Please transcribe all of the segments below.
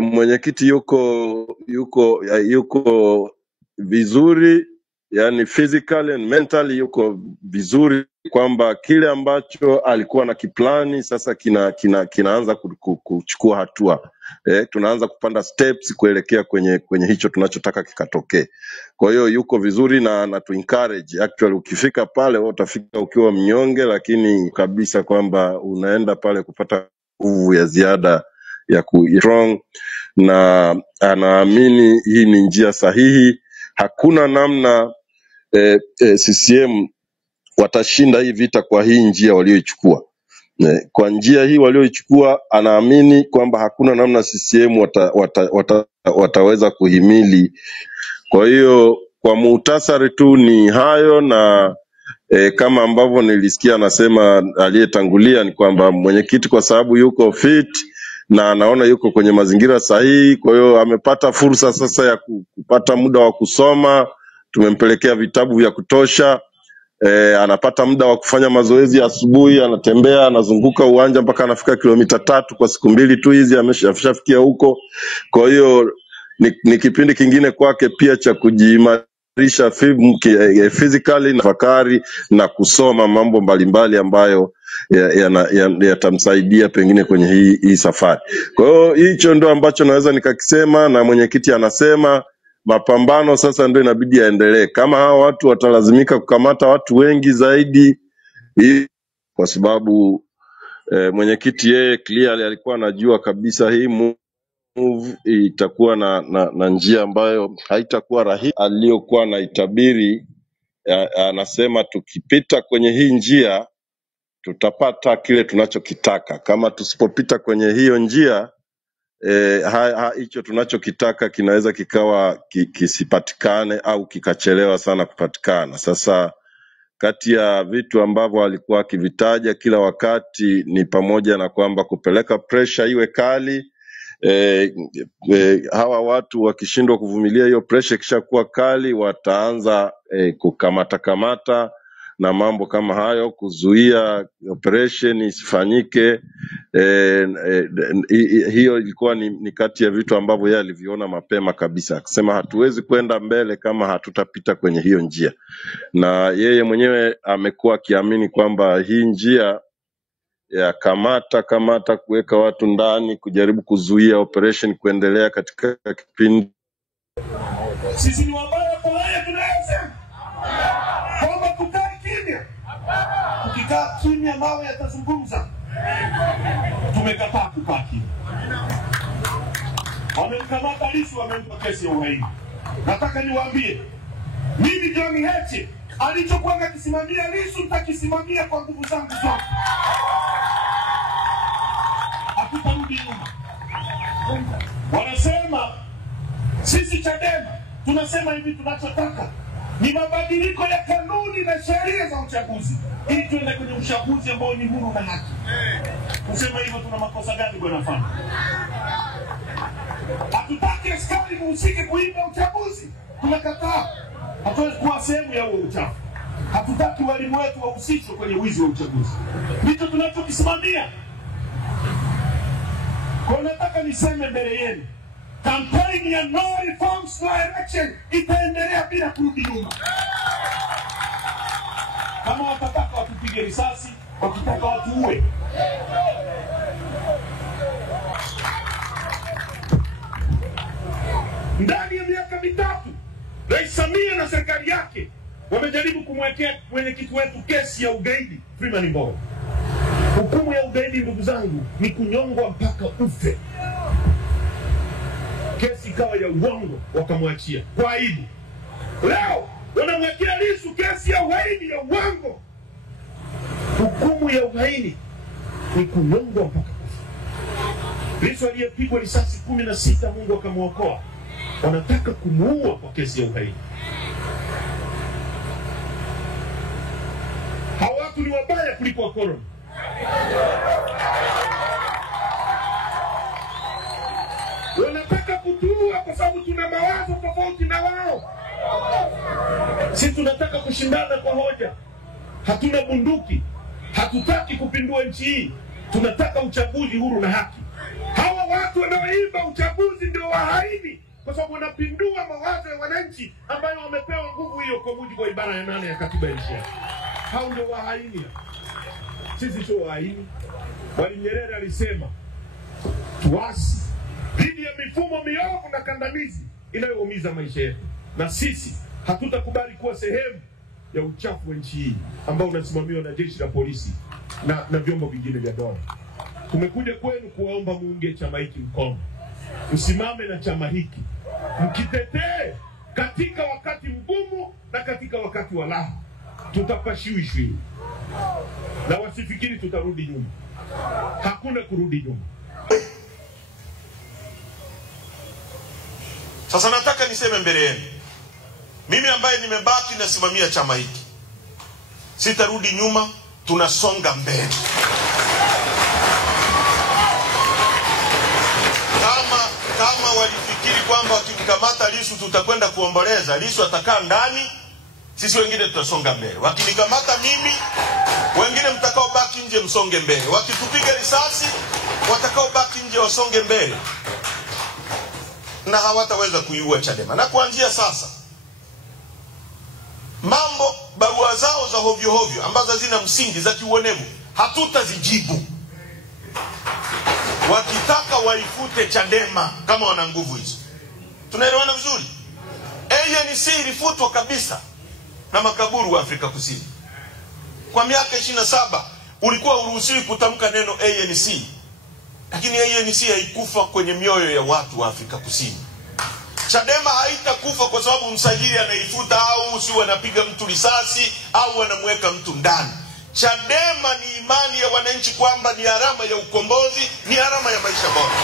Mwenyekiti yuko vizuri, yani physically and mentally yuko vizuri, kwamba kile ambacho alikuwa na kiplani sasa kinaanza kuchukua hatua. Tunaanza kupanda steps kuelekea kwenye hicho tunachotaka kikatokee. Kwa hiyo yuko vizuri na tu encourage actually, ukifika pale utafika ukiwa mnyonge, lakini kabisa kwamba unaenda pale kupata nguvu ya ziada ya strong, na anaamini hii ni njia sahihi. Hakuna namna CCM watashinda hii vita kwa hii njia walioichukua. Kwa njia hii walioichukua, anaamini kwamba hakuna namna CCM wataweza kuhimili. Kwa hiyo kwa muhtasari tu ni hayo, na kama ambavyo nilisikia anasema aliyetangulia, ni kwamba mwenyekiti kwa sababu yuko fit na anaona yuko kwenye mazingira sahihi, kwa hiyo amepata fursa sasa ya kupata muda wa kusoma. Tumempelekea vitabu vya kutosha. Anapata muda wa kufanya mazoezi asubuhi, anatembea, anazunguka uwanja mpaka anafika kilomita 3 kwa siku 2 tu hizi, ameshafikia huko. Kwa hiyo ni kipindi kingine kwake pia cha kujiimarisha physically, na fakari na kusoma mambo mbalimbali ambayo yatamsaidia pengine kwenye hii safari. Kwa hiyo hicho ndio ambacho naweza nikakisema, na mwenyekiti anasema mapambano sasa ndio inabidi yaendelee. Kama hao watu watalazimika kukamata watu wengi zaidi, kwa sababu mwenyekiti yeye clearly alikuwa anajua kabisa hii move itakuwa na njia ambayo haitakuwa rahisi. Aliyokuwa na itabiri, anasema tukipita kwenye hii njia tutapata kile tunachokitaka. Kama tusipopita kwenye hiyo njia, hicho tunachokitaka kinaweza kikawa kisipatikane au kikachelewa sana kupatikana. Sasa kati ya vitu ambavyo alikuwa akivitaja kila wakati ni pamoja na kwamba kupeleka pressure iwe kali. Hawa watu wakishindwa kuvumilia hiyo pressure kishakuwa kali, wataanza kukamata na mambo kama hayo, kuzuia operation isifanyike. Hiyo ilikuwa ni kati ya vitu ambavyo yeye aliviona mapema kabisa, akisema hatuwezi kwenda mbele kama hatutapita kwenye hiyo njia. Na yeye mwenyewe amekuwa akiamini kwamba hii njia ya kamata kuweka watu ndani, kujaribu kuzuia operation kuendelea katika kipindi. Sisi ni wabaya kwa haya tunayosema. Kwamba tukae kimya. Tukikaa kimya mawe yatazungumza. Tumekataa kukaa kimya. Wamemkamata Lissu, wamempa kesi ya uhaini. Nataka niwaambie, mimi John Heche alichokuwa akisimamia Lissu nitakisimamia kwa nguvu zangu zote. Hatutarudi nyuma. Wanasema sisi Chadema tunasema hivi, tunachotaka ni mabadiliko ya kanuni na sheria za uchaguzi ili tuende kwenye uchaguzi ambao ni huru na haki. Kusema hivyo tuna makosa gani bwana Fana? Hatutaki askari muhusike kuiba uchaguzi. Tunakataa. Hatuwezi kuwa sehemu ya huo uchafu. Hatutaki walimu wetu wahusishwe kwenye wizi wa uchaguzi. Ndicho tunachokisimamia. Kwa nataka niseme mbele yenu, kampeni ya no reforms no election itaendelea bila kurudi nyuma. Kama watataka watupige risasi, wakitaka watuue. Ndani ya miaka mitatu, Rais Samia na serikali yake wamejaribu kumwekea mwenyekiti wetu kesi ya ugaidi, Freeman Mbowe. Hukumu ya ugaidi, ndugu zangu, ni kunyongwa mpaka ufe. Kesi ikawa ya uongo, wakamwachia kwa aibu. Leo wanamwekea Lissu kesi ya uhaini ya uongo. Hukumu ya uhaini ni kunyongwa mpaka ufe. Lissu aliyepigwa risasi 16, Mungu akamwokoa. Wanataka kumuua kwa kesi ya uhaini. Hawa watu ni wabaya kuliko wakoloni. Wanataka kutuua kwa sababu tuna mawazo tofauti na wao. Sisi tunataka kushindana kwa hoja. Hatuna bunduki. Hatutaki kupindua nchi hii. Tunataka uchaguzi huru na haki. Hawa watu wanaoimba uchaguzi ndio wahaini, kwa sababu wanapindua mawazo ya wananchi ambayo wamepewa nguvu hiyo kwa mujibu wa ibara ya 8 ya katiba ya nchi. Hao ndio wahaini. Sisi sio wahaini. Mwalimu Nyerere alisema tuasi dhidi ya mifumo miovu na kandamizi inayoumiza maisha yetu, na sisi hatutakubali kuwa sehemu ya uchafu wa nchi hii ambao unasimamiwa na jeshi la polisi na vyombo vingine vya dola. Tumekuja kwenu kuwaomba muunge chama hiki mkono, msimame na chama hiki, mkitetee katika wakati mgumu na katika wakati wa raha. Tutapashiwishwi na wasifikiri tutarudi nyuma. Hakuna kurudi nyuma. Sasa nataka niseme mbele yenu, mimi ambaye nimebaki nasimamia chama hiki, sitarudi nyuma, tunasonga mbele. Kama walifikiri kwamba wakimkamata Lissu tutakwenda kuomboleza, Lissu atakaa ndani, sisi wengine tutasonga mbele. Wakinikamata mimi, wengine mtakao baki nje msonge mbele. Wakitupiga risasi, watakao baki nje wasonge mbele. Na hawataweza kuiua Chadema. Na kuanzia sasa, mambo, barua zao za hovyo hovyo ambazo hazina msingi, za kiuonevu, hatutazijibu. Wakitaka waifute Chadema kama wana nguvu hizo. Tunaelewana vizuri? ANC ilifutwa kabisa na makaburu wa Afrika Kusini. Kwa miaka 27 ulikuwa uruhusiwi kutamka neno ANC. Lakini ANC haikufa kwenye mioyo ya watu wa Afrika Kusini. Chadema haitakufa kwa sababu msajili anaifuta au si wanapiga mtu risasi au wanamweka mtu ndani. Chadema ni imani ya wananchi kwamba ni alama ya ukombozi, ni alama ya maisha bora.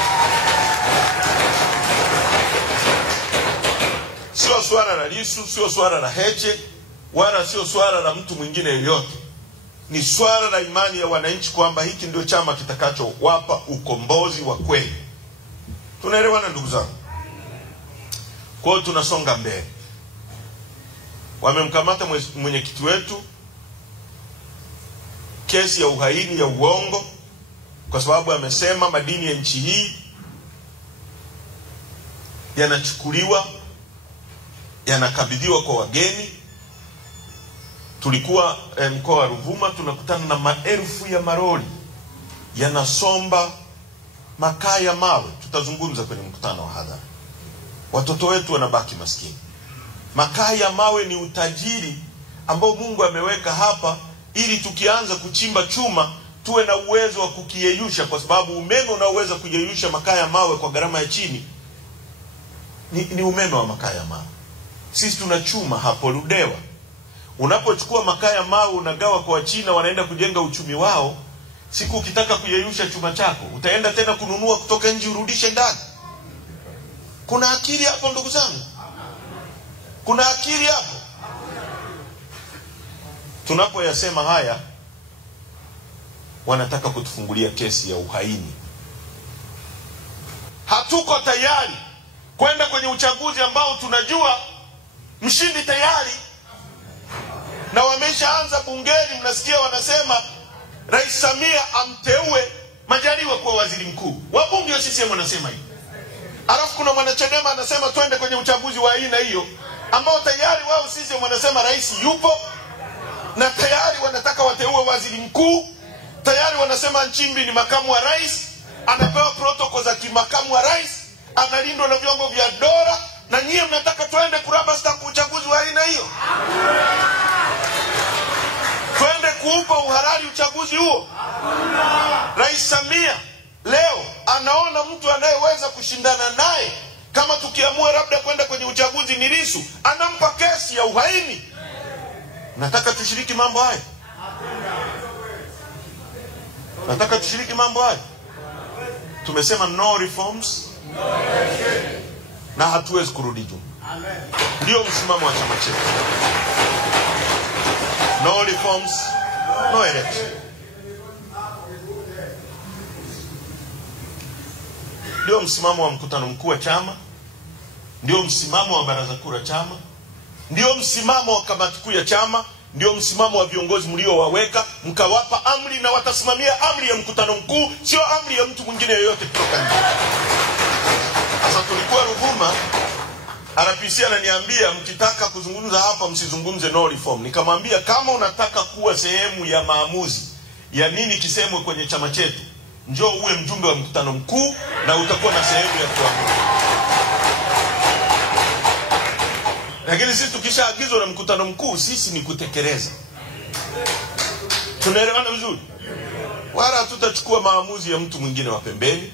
Sio swala la Lissu, sio swala la Heche, wala sio swala la mtu mwingine yoyote. Ni swala la imani ya wananchi kwamba hiki ndio chama kitakacho wapa ukombozi wa kweli. Tunaelewana ndugu zangu? Kwa hiyo tunasonga mbele. Wamemkamata mwenyekiti wetu, kesi ya uhaini ya uongo, kwa sababu amesema madini ya nchi hii yanachukuliwa, yanakabidhiwa kwa wageni. Tulikuwa mkoa wa Ruvuma, tunakutana na maelfu ya maroli yanasomba makaa ya mawe. Tutazungumza kwenye mkutano wa hadhara. Watoto wetu wanabaki maskini. Makaa ya mawe ni utajiri ambao Mungu ameweka hapa ili tukianza kuchimba chuma tuwe na uwezo wa kukiyeyusha, kwa sababu umeme unaoweza kuyeyusha makaa ya mawe kwa gharama ya chini ni umeme wa makaa ya mawe. Sisi tunachuma hapo Ludewa. Unapochukua makaa ya mawe unagawa kwa China, wanaenda kujenga uchumi wao. Siku ukitaka kuyeyusha chuma chako, utaenda tena kununua kutoka nje urudishe ndani. Kuna akili hapo ndugu zangu? Kuna akili hapo? Tunapoyasema haya, wanataka kutufungulia kesi ya uhaini. Hatuko tayari kwenda kwenye uchaguzi ambao tunajua mshindi tayari. Na wameshaanza bungeni, mnasikia wanasema Rais Samia amteue Majaliwa kuwa waziri mkuu. Wabunge wa CCM wanasema hivi. Alafu kuna mwanachadema anasema twende kwenye uchaguzi wa aina hiyo, ambao tayari wao CCM wanasema rais yupo, na tayari wanataka wateue waziri mkuu. Tayari wanasema Nchimbi ni makamu wa rais, anapewa protokoli za kimakamu wa rais, analindwa na vyombo vya dola, na nyie mnataka twende kuraba stamp uchaguzi wa aina hiyo? Twende kuupa uhalali uchaguzi huo? Rais Samia leo anaona mtu anayeweza kushindana naye, kama tukiamua labda kwenda kwenye uchaguzi ni Lissu, anampa kesi ya uhaini. Nataka tushiriki mambo haya? Nataka tushiriki mambo haya? Tumesema no reforms, na hatuwezi kurudi nyuma. Ndio msimamo wa chama chetu. No reforms, no election. Ndio msimamo wa mkutano mkuu wa chama, ndio msimamo wa baraza kuu la chama, ndio msimamo wa kamati kuu ya chama, Ndio msimamo wa viongozi mliowaweka, mkawapa amri na watasimamia amri ya mkutano mkuu, sio amri ya mtu mwingine yoyote kutoka nje. Sasa tulikuwa Ruvuma, RPC ananiambia mkitaka kuzungumza hapa msizungumze no reform. Nikamwambia kama unataka kuwa sehemu ya maamuzi ya nini kisemwe kwenye chama chetu, njoo uwe mjumbe wa mkutano mkuu na utakuwa na sehemu ya kuamua. Lakini sisi tukishaagizwa na mkutano mkuu, sisi ni kutekeleza. Tunaelewana vizuri? Wala hatutachukua maamuzi ya mtu mwingine wa pembeni.